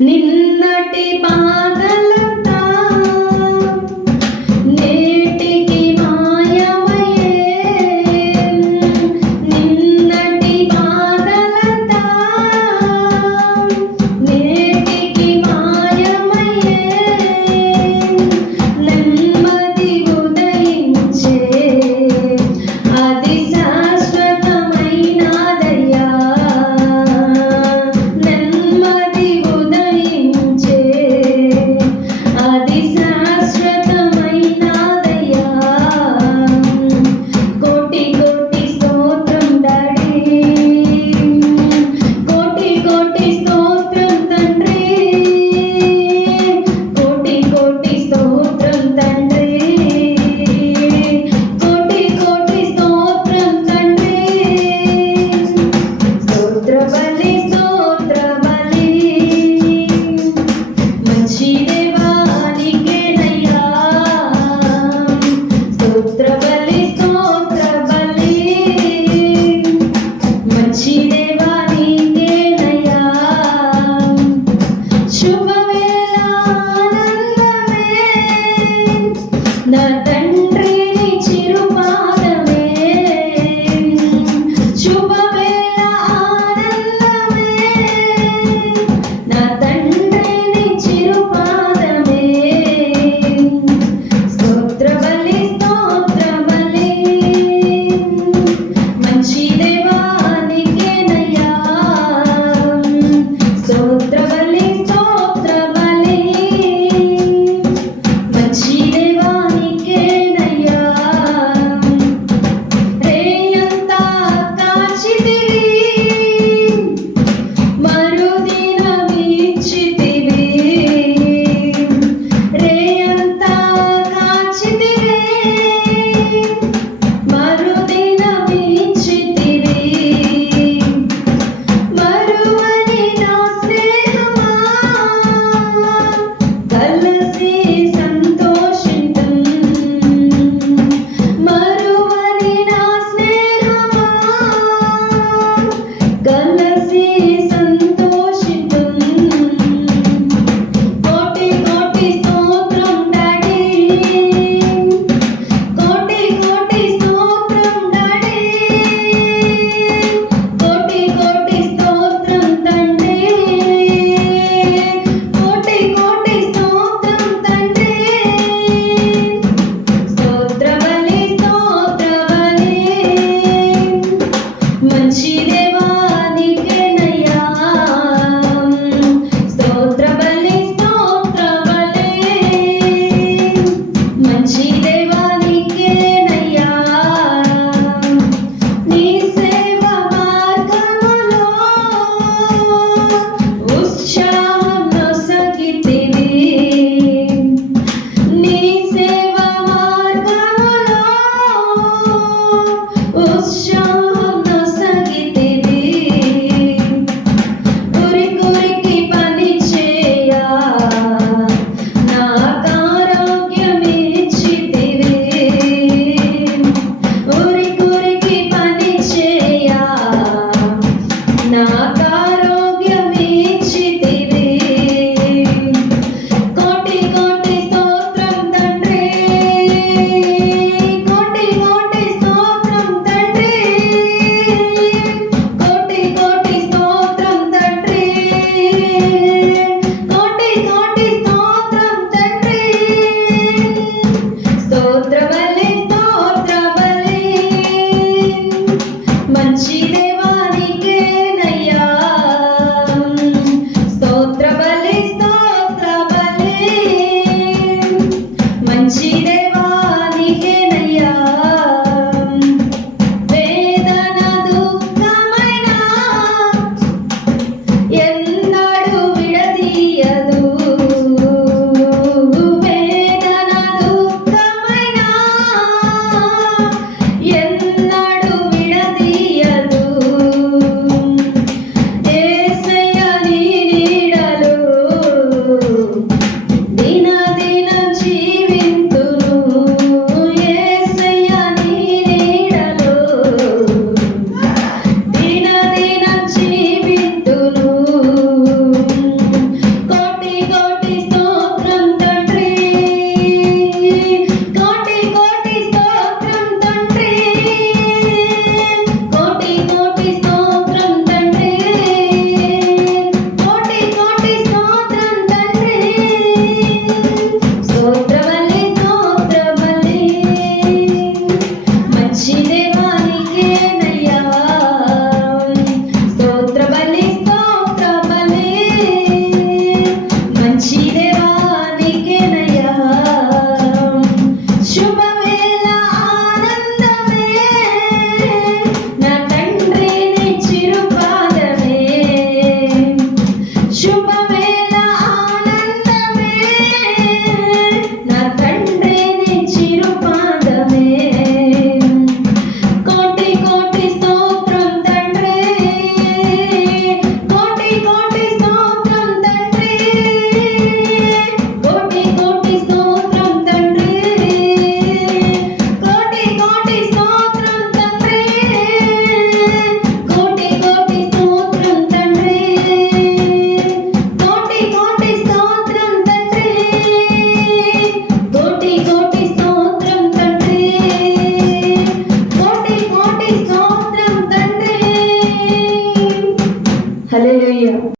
నిన్నటి బాధలు Yo